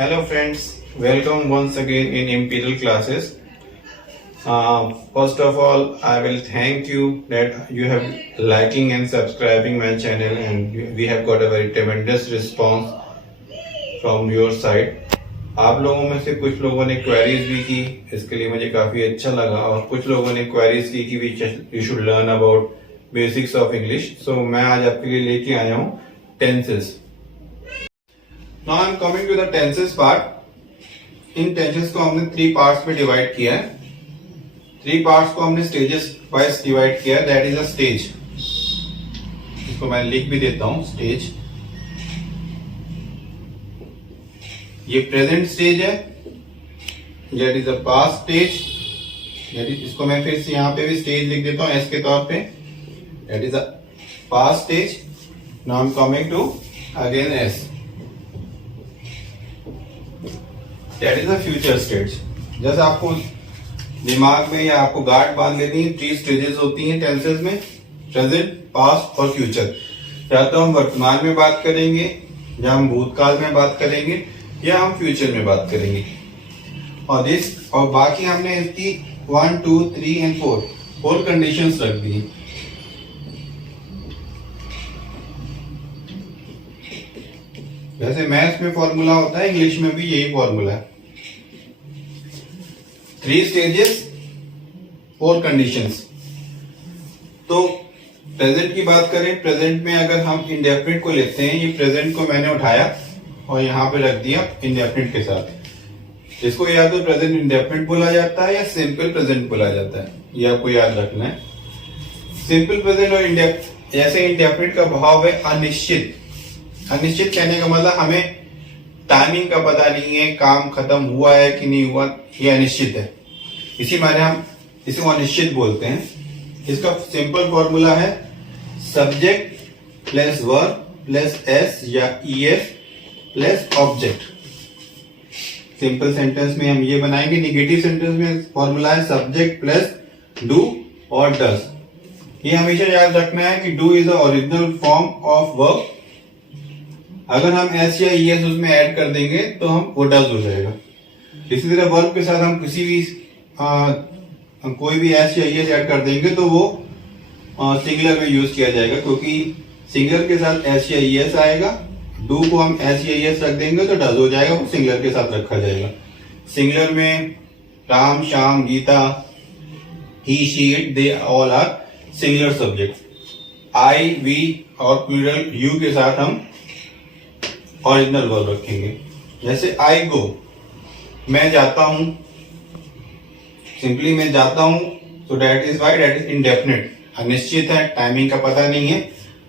Hello friends, welcome once again in Imperial classes. First of all, I will thank you that you have liking and subscribing my channel, and we have got a very tremendous response from your side. आप लोगों में से कुछ लोगों ने queries भी की, इसके लिए मुझे काफी अच्छा लगा, और कुछ लोगों ने क्वेरीज की कि we should learn about basics of English. So मैं आज आपके लिए लेके आया हूँ tenses. Now I am coming to the tenses part. इन टेंसेस को हमने 3 पार्ट्स में डिवाइड किया है. 3 पार्ट्स को हमने स्टेजेस वाइज डिवाइड किया है. That is a stage. इसको मैं लिख भी देता हूं. स्टेज, ये प्रेजेंट स्टेज है. That is a past stage. इसको मैं फिर से यहां पे भी स्टेज लिख देता हूं एस के तौर पे. That is a past stage. Now I am coming to again S. That is a future stage. जैसे आपको दिमाग में या आपको गांठ बांध लेनी है, 3 स्टेजेस होती हैं टेंसेस में: प्रेजेंट, पास्ट और फ्यूचर. या तो हम वर्तमान में बात करेंगे, या हम भूतकाल में बात करेंगे, या हम फ्यूचर में बात करेंगे. और बाकी हमने इसकी 1, 2, 3 एंड 4 कंडीशंस रख दी. जैसे मैथ्स में फॉर्मूला होता है, इंग्लिश में भी यही फॉर्मूला है. 3 स्टेजेस, 4 कंडीशंस. तो प्रेजेंट की बात करें, प्रेजेंट में अगर हम इंडेफिनिट को लेते हैं, ये प्रेजेंट को मैंने उठाया और यहां पे रख दिया इंडेफिनिट के साथ. इसको या तो प्रेजेंट इंडेफिनिट बोला जाता है या सिंपल प्रेजेंट बोला जाता है. ये आपको याद रखना है. सिंपल प्रेजेंट और जैसे इंडेफिनिट का भाव है अनिश्चित. अनिश्चित कहने का मतलब हमें टाइमिंग का पता नहीं है, काम खत्म हुआ है कि नहीं हुआ, ये अनिश्चित है. इसी माने हम इसे अनिश्चित बोलते हैं. इसका सिंपल फॉर्मूला है subject plus verb plus s या es plus object. Simple sentence में हम ये बनाएंगे. निगेटिव सेंटेंस में फॉर्मूला है सब्जेक्ट प्लस डू और डज. ये हमेशा याद रखना है कि do is the original form of verb. अगर हम एस या ईएस उसमें ऐड कर देंगे तो वो डज हो जाएगा. इसी तरह वर्ब के साथ हम किसी भी कोई भी एस या ईएस ऐड कर देंगे तो वो सिंगुलर में यूज किया जाएगा, क्योंकि सिंगुलर के साथ एस या ईएस आएगा. डू को हम एस या ईएस रख देंगे तो डज हो जाएगा, वो सिंगुलर के साथ रखा जाएगा. सिंगुलर में Ram, Shyam, Geeta, he, she, it, they all are singular subject. I, we और प्लूरल यू के साथ हम ओरिजिनल वर्ब रखेंगे. जैसे आई गो, मैं जाता हूं. सिंपली मैं जाता हूं, तो that is why that is indefinite. अनिश्चित है, टाइमिंग का पता नहीं है.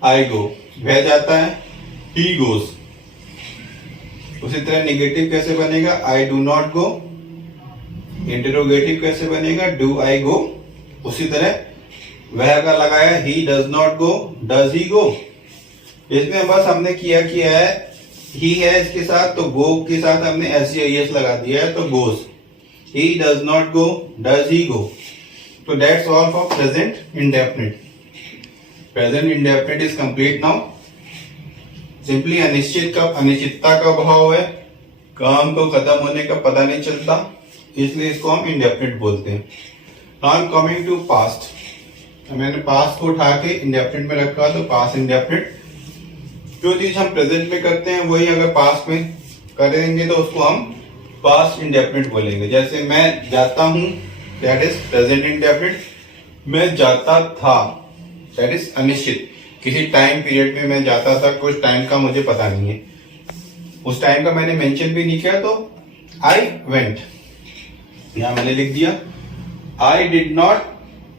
आई गो, वह जाता है. He goes. उसी तरह निगेटिव कैसे बनेगा? I do not go. Interrogative कैसे बनेगा? Do I go. उसी तरह वह अगर लगाया he does not go, does he go. इसमें बस हमने किया है ही है इसके साथ, तो गो के साथ हमने एस या ईएस लगा दिया है, तो goes. He does not go, does he go. तो that's all for present indefinite. Present indefinite is complete now. Simply अनिश्चितता का भाव है, काम को खत्म होने का पता नहीं चलता, इसलिए इसको हम इंडेफिनिट बोलते हैं. Now I am coming to past. मैंने पास्ट को उठा के इंडेफिनिट में रखा, तो पास्ट इंडेफिनिट. जो चीज हम प्रेजेंट में करते हैं वही अगर पास्ट में करेंगे तो उसको हम पास्ट इंडेफिनिट बोलेंगे. जैसे मैं जाता हूं, दैट इज प्रेजेंट इंडेफिनिट. मैं जाता था, दैट इज अनिश्चित. किसी टाइम पीरियड में मैं जाता था, कुछ टाइम का मुझे पता नहीं है, उस टाइम का मैंने मेंशन भी नहीं किया, तो आई वेंट. यहां मैंने लिख दिया. आई डिड नॉट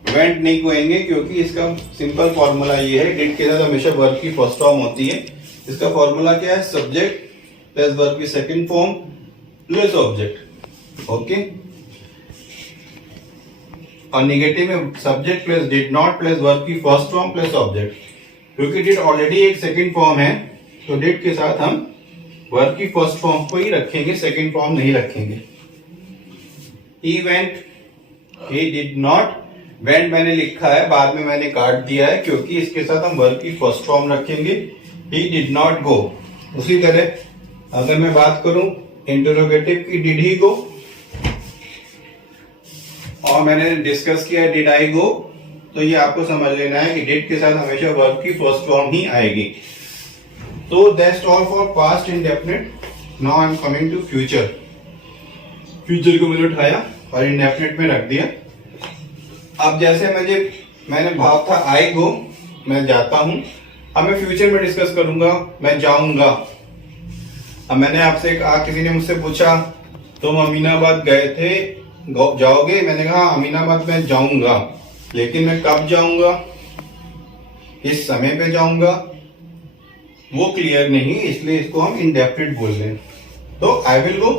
वेंट नहीं कहेंगे, क्योंकि इसका सिंपल फॉर्मूला ये है. डिड के साथ हमेशा वर्ब की फर्स्ट फॉर्म होती है. इसका फॉर्मूला क्या है? सब्जेक्ट प्लस वर्ब की second form plus object. Okay. और निगेटिव में subject plus did not plus verb की फर्स्ट फॉर्म प्लस ऑब्जेक्ट. क्योंकि डिड ऑलरेडी एक सेकंड फॉर्म है, तो डिड के साथ हम वर्ब की फर्स्ट फॉर्म को ही रखेंगे, सेकंड फॉर्म नहीं रखेंगे. He went, he did not. Went मैंने लिखा है, बाद में मैंने काट दिया है, क्योंकि इसके साथ हम वर्ब की फर्स्ट फॉर्म रखेंगे. He did not go. उसी तरह अगर मैं बात करूं इंटरोगेटिव की डिड ही गो, और मैंने डिस्कस किया डिड आई गो। तो ये आपको समझ लेना है कि डिड के साथ हमेशा वर्ब की फर्स्ट फॉर्म ही आएगी। तो that's all for past indefinite. Now I am coming to future. Future को मैंने उठाया और इंडेफिनिट में रख दिया। अब जैसे मैंने भाव था आई गो, मैं जाता हूं। अब मैं फ्यूचर में डिस्कस करूंगा, मैं जाऊंगा। अब मैंने आपसे कहा, किसी ने मुझसे पूछा तुम अमीनाबाद गए थे, जाओगे? मैंने कहा अमीनाबाद में जाऊंगा, लेकिन मैं कब जाऊंगा, इस समय पे जाऊंगा, वो क्लियर नहीं, इसलिए इसको हम इंडेफिनिट बोल रहे हैं। तो I will go,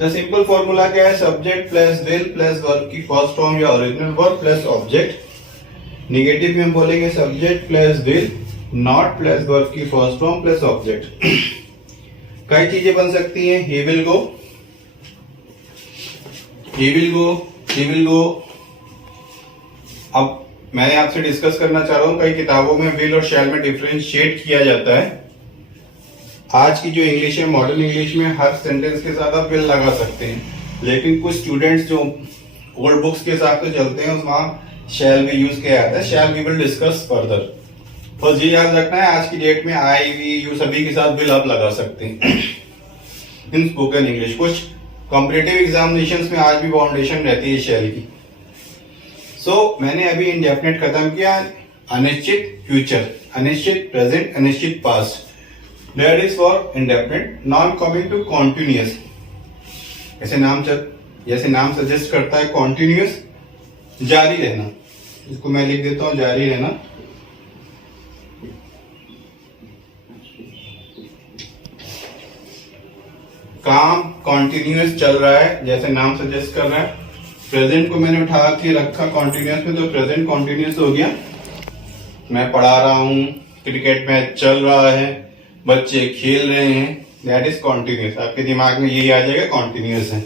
the simple formula क्या है? Subject plus will plus verb की फर्स्ट फॉर्म या original verb plus object. Negative में हम बोलेंगे subject plus will, not plus verb की फर्स्ट फॉर्म प्लस ऑब्जेक्ट। कई चीजें बन सकती हैं। He will go, he will go, he will go. अब मैंने आपसे डिस्कस करना चाह रहा हूं, कई किताबों में विल और शैल में डिफरेंशिएट किया जाता है। आज की जो इंग्लिश है, मॉडर्न इंग्लिश में हर सेंटेंस के साथ आप विल लगा सकते हैं, लेकिन कुछ स्टूडेंट्स जो ओल्ड बुक्स के हिसाब से चलते हैं वहां शैल भी यूज किया जाता है। Shall we will discuss further. और ये याद रखना है, आज की डेट में आई वी यू सभी के साथ विल आप लगा सकते हैं इन स्पोकन इंग्लिश। कुछ कॉम्पिटिटिव एग्जामिनेशंस में आज भी फाउंडेशन रहती है शैल की। मैंने अभी इंडेफिनिट खत्म किया। अनिश्चित फ्यूचर, अनिश्चित प्रेजेंट, अनिश्चित past, that is for indefinite. Now I am coming to continuous. जैसे नाम सजेस्ट करता है, कॉन्टिन्यूअस, जारी रहना। इसको मैं लिख देता हूं, जारी रहना। काम कॉन्टिन्यूअस चल रहा है, जैसे नाम सजेस्ट कर रहा है। प्रेजेंट को मैंने उठा के रखा कॉन्टिन्यूअस में, तो प्रेजेंट कॉन्टिन्यूअस हो गया। मैं पढ़ा रहा हूं, क्रिकेट मैच चल रहा है, बच्चे खेल रहे हैं, दैट इज कॉन्टिन्यूअस। आपके दिमाग में यही आ जाएगा, कॉन्टिन्यूअस है।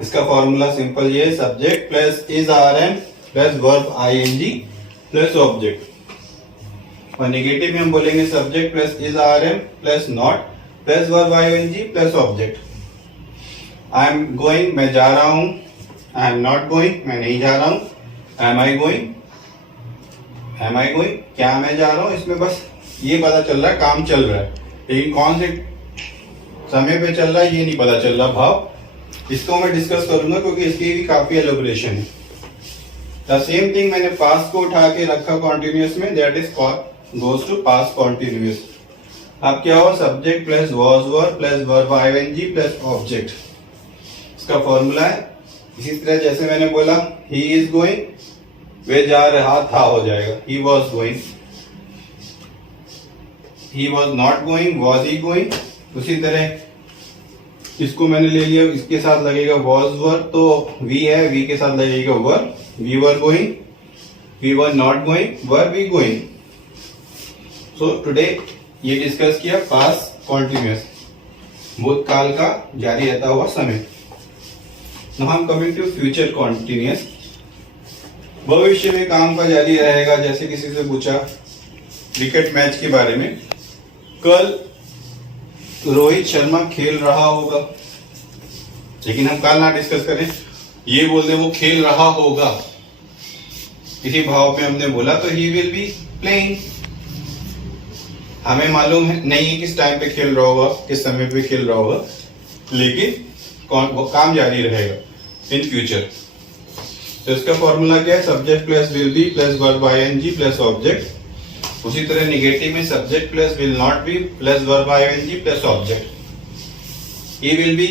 इसका फॉर्मूला सिंपल ये है, subject plus is are am plus verb ING plus object. और नेगेटिव में हम बोलेंगे subject plus is are am plus not plus verb ING plus object. I am going, मैं जा रहा हूं। आई एम नॉट गोइंग, मैं नहीं जा रहा हूं। Am I going, am I going, क्या मैं जा रहा हूं? इसमें बस ये पता चल रहा है काम चल रहा है, लेकिन कौन से समय पे चल रहा है ये नहीं पता चल रहा भाव। इसको मैं डिस्कस करूंगा क्योंकि इसकी भी काफी एलोबरेशन है। द सेम थिंग मैंने पास्ट को उठा के रखा कॉन्टिन्यूअस में, that is goes to past continuous. अब क्या हुआ? Subject plus was verb plus verb ING plus object. इसका फॉर्मूला है इसी तरह जैसे मैंने बोला, ही इज गोइंग, वे जा रहा था हो जाएगा, he was going. He was not going, was he going. उसी तरह इसको मैंने ले लिया, इसके साथ लगेगा वॉज वर्ब, तो वी है, वी के साथ लगेगा verb. We were going, we were not going, were we going. So today ये डिस्कस किया पास्ट कॉन्टिन्यूअस, भूतकाल का जारी रहता हुआ समय। Now I am coming to future continuous. भविष्य में काम का जारी रहेगा। जैसे किसी से पूछा क्रिकेट मैच के बारे में, कल रोहित शर्मा खेल रहा होगा, लेकिन हम कल ना डिस्कस करें, ये बोल दे वो खेल रहा होगा, किसी भाव में हमने बोला तो ही विल बी प्लेइंग। हमें मालूम है नहीं है किस टाइम पे खेल रहा होगा, किस समय पे खेल रहा होगा, लेकिन वो काम जारी रहेगा इन फ्यूचर। तो इसका फॉर्मूला क्या है? Subject plus will be plus verb ING plus object. उसी तरह नेगेटिव में subject plus will not be plus verb ING plus object. He will be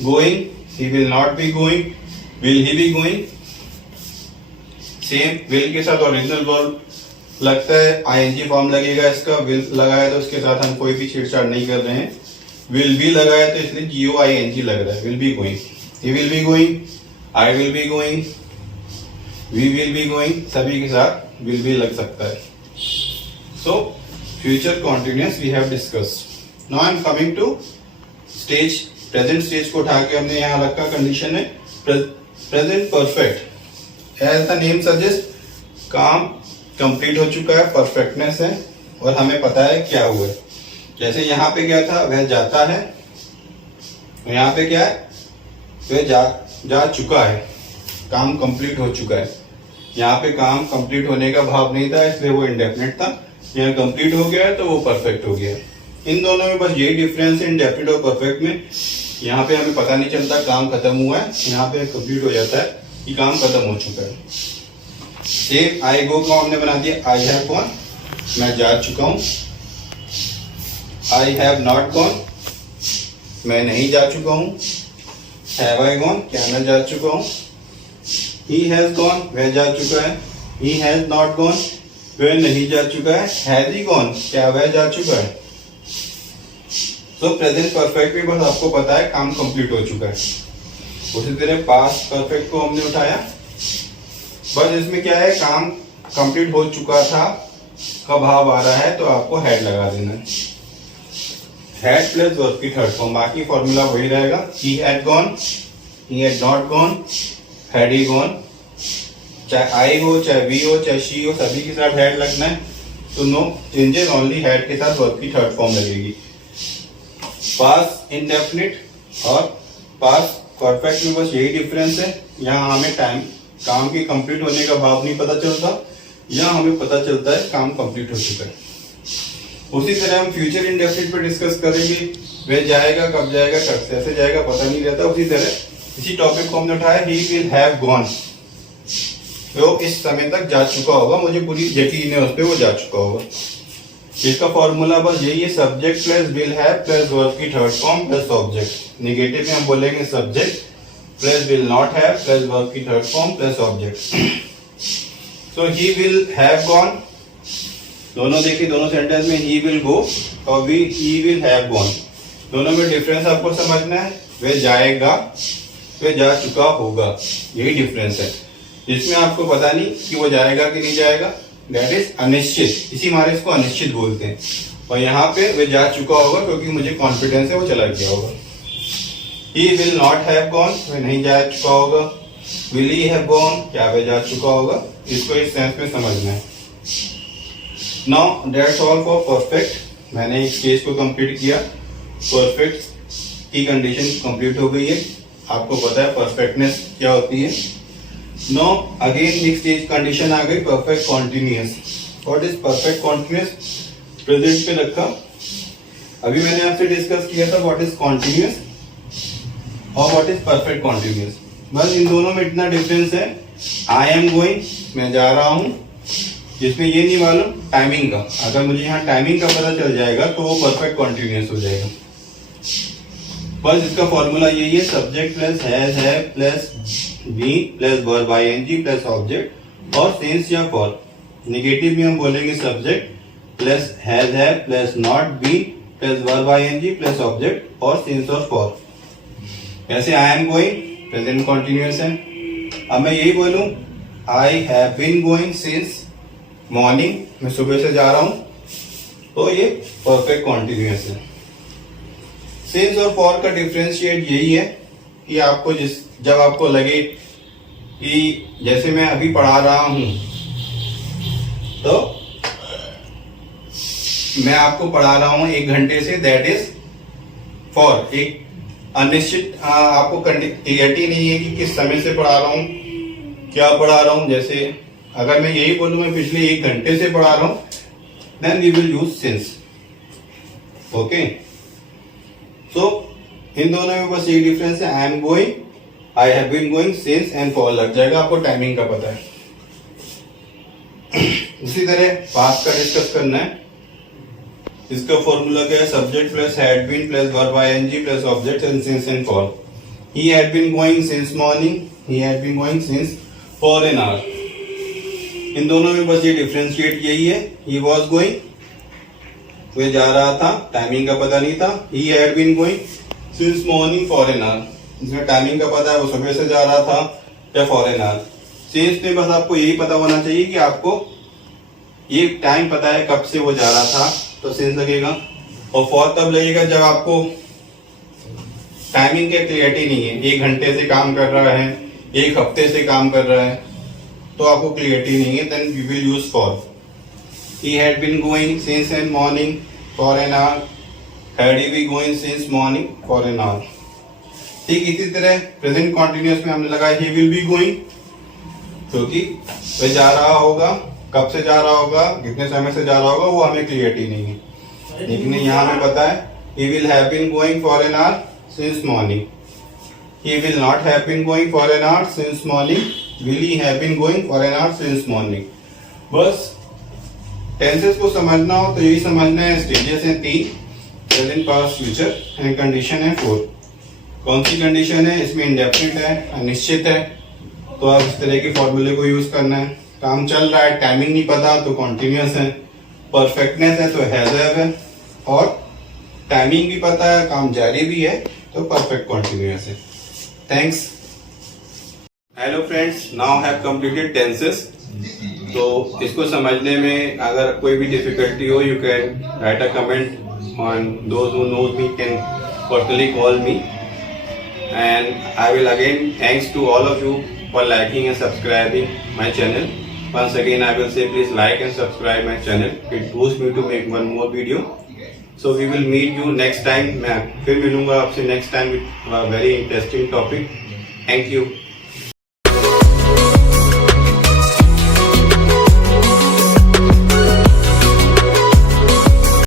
going, he will not be going, will he be going. Same will के साथ original verb लगता है, ING form लगेगा इसका। Will लगाया तो उसके साथ हम कोई भी छेड़छाड़ नहीं कर रहे हैं। विल बी लगाया तो इसलिए जीओ आईएनजी लग रहा है। Will be going, he will be going, I will be going, we will be going, सभी के साथ विल बी लग सकता है। So future continuous we have discussed. Now I am coming to stage. Present stage को उठा के हमने यहाँ रखा, कंडीशन है present perfect. As the name suggest, काम कंप्लीट हो चुका है, परफेक्टनेस है और हमें पता है क्या हुआ है। जैसे यहाँ पे क्या था, वह जाता है, तो यहाँ पे क्या है, वह जा चुका है, काम कंप्लीट हो चुका है। यहाँ पे काम कंप्लीट होने का भाव नहीं था इसलिए वो इंडेफिनिट था, यहाँ कंप्लीट हो गया है तो वो परफेक्ट हो गया। इन दोनों में बस यही डिफरेंस है इंडेफिनिट और परफेक्ट में। यहाँ पे हमें पता नहीं चलता काम खत्म हुआ है, यहाँ पे कंप्लीट हो जाता है कि काम खत्म हो चुका है। सेम आई गो को हमने बना दिया आई हैव गॉन, मैं जा चुका हूँ। आई हैव नॉट गॉन, मैं नहीं जा चुका हूँ। हैव आई गॉन, क्या मैं जा चुका हूँ। ही हैज गॉन, वह जा चुका है। ही हैज नॉट गॉन, वह नहीं जा चुका है। हैज ही गॉन, क्या वह जा चुका है। तो प्रेजेंट परफेक्ट में बस आपको पता है काम कंप्लीट हो चुका है। उसी तरह पास्ट परफेक्ट को हमने उठाया, बस इसमें क्या है, काम कंप्लीट हो चुका था का भाव आ रहा है तो आपको हैड लगा देना है। हैड प्लस वर्ब की थर्ड फॉर्म, बाकी फॉर्मूला वही रहेगा। He had gone, he had not gone, had he gone. चाहे आई हो, चाहे वी हो, चाहे शी हो, सभी के साथ हैड लगना है। तो नो चेंजेस, ओनली हैड के साथ वर्ब की थर्ड फॉर्म लगेगी। पास्ट इंडेफिनिट और पास्ट परफेक्ट में बस यही डिफरेंस है। यहाँ हमें टाइम काम के कंप्लीट होने का भाव नहीं पता चलता, यहाँ हमें पता चलता है काम कंप्लीट हो चुका है। उसी तरह हम फ्यूचर इंडेफिनिट पे डिस्कस करेंगे, वह जाएगा, कब जाएगा, कब कैसे जाएगा पता नहीं रहता। उसी तरह इसी टॉपिक को हमने उठाया, ही विल हैव गॉन, वो इस समय तक जा चुका होगा, मुझे पूरी यकीन है उस पर वो जा चुका होगा। इसका फॉर्मूला बस यही है, subject plus will have plus verb की third form plus object. Negative में हम बोलेंगे subject plus will not have plus verb की third form plus object. So he will have gone, दोनों देखिए, दोनों सेंटेंस में ही विल गो और ही विल हैव गॉन, दोनों में डिफरेंस आपको समझना है। वह जाएगा, वह जा चुका होगा, यही डिफरेंस है। इसमें आपको पता नहीं कि वो जाएगा कि नहीं जाएगा, दैट इज अनिश्चित, इसी मारे इसको अनिश्चित बोलते हैं। और यहाँ पे वह जा चुका होगा क्योंकि मुझे कॉन्फिडेंस है वो चला गया होगा। ही विल नॉट हैव गॉन, वह नहीं जा चुका होगा। विल ही हैव गॉन, क्या वह जा चुका होगा। इसको इस सेंस में समझना है। Now that's all for perfect. मैंने इस केस को कंप्लीट किया, परफेक्ट की कंडीशन कंप्लीट हो गई है। आपको पता है परफेक्टनेस क्या होती है। No again next stage condition आ गई perfect continuous. What is perfect continuous, present पे रखा। अभी मैंने आपसे डिस्कस किया था व्हाट इज कॉन्टिन्यूअस और व्हाट इज परफेक्ट कॉन्टिन्यूअस। बस इन दोनों में इतना डिफरेंस है, आई एम गोइंग, मैं जा रहा हूं, जिसमें ये नहीं मालूम टाइमिंग का। अगर मुझे यहाँ टाइमिंग का पता चल जाएगा तो वो परफेक्ट कॉन्टिन्यूअस हो जाएगा। बस इसका फॉर्मूला यही है, subject plus have plus be plus verb ING plus object और सिंस या फॉर। नेगेटिव में हम बोलेंगे subject plus have plus not be plus verb ING plus object और सिंस और फॉर। ऐसे I am going present continuous है। अब मैं यही बोलूं I have been going since morning, मैं सुबह से जा रहा हूं, तो ये परफेक्ट कॉन्टिन्यूअस है। सिंस और फॉर का डिफरेंशिएट यही है कि आपको जब आपको लगे कि जैसे मैं अभी पढ़ा रहा हूं, तो मैं आपको पढ़ा रहा हूं 1 घंटे से, दैट इज फॉर। एक अनिश्चित आपको क्लियरिटी नहीं है कि किस समय से पढ़ा रहा हूं, क्या पढ़ा रहा हूं। जैसे अगर मैं यही बोलूं मैं पिछले 1 घंटे से पढ़ा रहा हूं, then we will use since. Okay, so इन दोनों में बस यही डिफरेंस है, I am going, I have been going, since and for लग जाएगा, आपको टाइमिंग का पता है। उसी तरह पास्ट का डिस्कस करना है। इसका फॉर्मूला क्या है, subject plus had been plus verb ING plus object and since and for. He had been going since morning, he had been going since for an hour. इन दोनों में बस ये डिफरेंशिएट यही है, ही वॉज गोइंग, वह जा रहा था, टाइमिंग का पता नहीं था। He had been going since morning for an hour, इसमें टाइमिंग का पता है, वो सुबह से जा रहा था या फॉर एन आवर। सिंस में बस आपको यही पता होना चाहिए कि आपको ये टाइम पता है कब से वो जा रहा था, तो सिंस लगेगा। और फॉर तब लगेगा जब आपको टाइमिंग की क्लियरिटी नहीं है, 1 घंटे से काम कर रहा है, 1 हफ्ते से काम कर रहा है, तो आपको क्लियरिटी नहीं है, then we will use for. He had been going since and morning for an hour. Had he been going since morning for an hour? ठीक इसी तरह प्रेजेंट कॉन्टिन्यूअस में हमने लगाया ही विल बी गोइंग, क्योंकि वह जा रहा होगा, कब से जा रहा होगा, कितने समय से जा रहा होगा वो हमें क्लियरिटी नहीं है, लेकिन यहाँ हमें पता है he will have been going for an hour since morning, he will not have been going for an hour since morning, will he have been going for an hour since morning। बस tenses को समझना हो तो यही समझना है, stages हैं 3, present, past, future and condition है 4। कौन सी कंडीशन है? इसमें इंडेफिनिट है, अनिश्चित है, तो आप इस तरह के फॉर्मूले को यूज करना है। काम चल रहा है, टाइमिंग नहीं पता तो कॉन्टिन्यूअस है, परफेक्टनेस है तो हैज हैव है, और टाइमिंग भी पता है, काम जारी भी है तो परफेक्ट कॉन्टिन्यूअस है। Thanks. Hello friends, now have completed tenses. तो इसको समझने में अगर कोई भी डिफिकल्टी हो, you can write a comment on those who knows me can personally call me, and I will again thanks to all of you for liking and subscribing my channel. Once again I will say please like and subscribe my channel, it boosts me to make one more video. So we will meet you next time, मैं फिर मिलूंगा आपसे next time with a very interesting topic. Thank you.